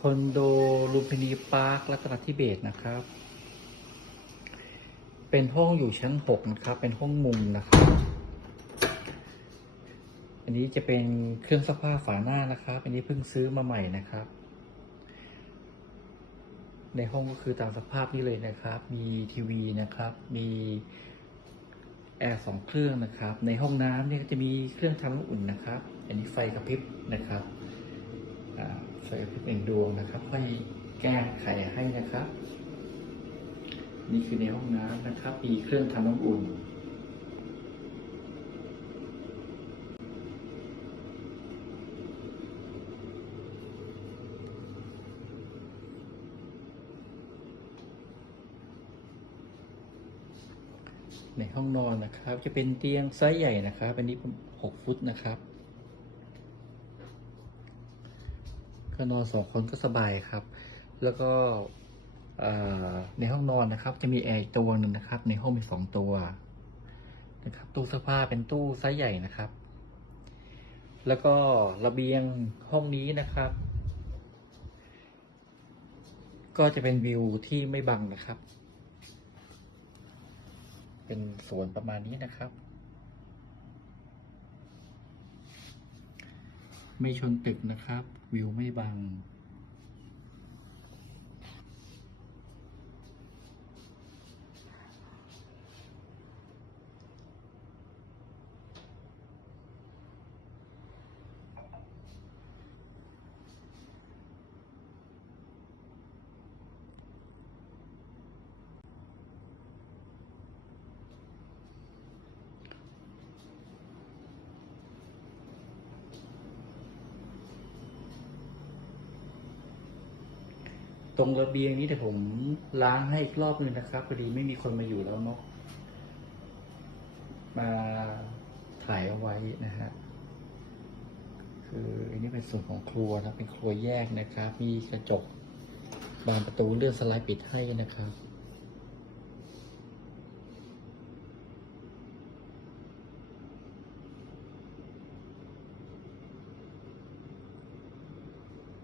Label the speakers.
Speaker 1: คอนโดลูมพินีพาร์ครัตนทิเบศนะครับ เป็นห้องอยู่ชั้นหกนะครับ เป็นห้องมุมนะครับ อันนี้จะเป็นเครื่องซักผ้าฝาหน้านะครับ อันนี้เพิ่งซื้อมาใหม่นะครับ ในห้องก็คือตามสภาพนี้เลยนะครับ มีทีวีนะครับ มีแอร์สองเครื่องนะครับ ในห้องน้ำเนี่ยก็จะมีเครื่องทำน้ำอุ่นนะครับ อันนี้ไฟกระพริบนะครับ อ่าไฟกระพริบเองดวงนะครับค่อยแก้ไขให้นะครับ นี่คือในห้องน้ำนะครับ มีเครื่องทำน้ำอุ่นในห้องนอนนะครับ จะเป็นเตียงไซส์ใหญ่นะครับ อันนี้หกฟุตนะครับ ก็นอนสองคนก็สบายครับ แล้วก็ในห้องนอนนะครับ จะมีแอร์ตัวหนึ่งนะครับ ในห้องมีสองตัวนะครับ ตู้เสื้อผ้าเป็นตู้ไซส์ใหญ่นะครับ แล้วก็ระเบียงห้องนี้นะครับ ก็จะเป็นวิวที่ไม่บังนะครับ เป็นสวนประมาณนี้นะครับ ไม่ชนตึกนะครับ วิวไม่บัง ตรงระเบียงนี้เดี๋ยวผมล้างให้อีกรอบนึงนะครับพอดีไม่มีคนมาอยู่แล้วเนาะมาถ่ายเอาไว้นะฮะคืออันนี้เป็นส่วนของครัวนะเป็นครัวแยกนะครับ มีกระจกบานประตูเลื่อนสไลด์ปิดให้นะครับ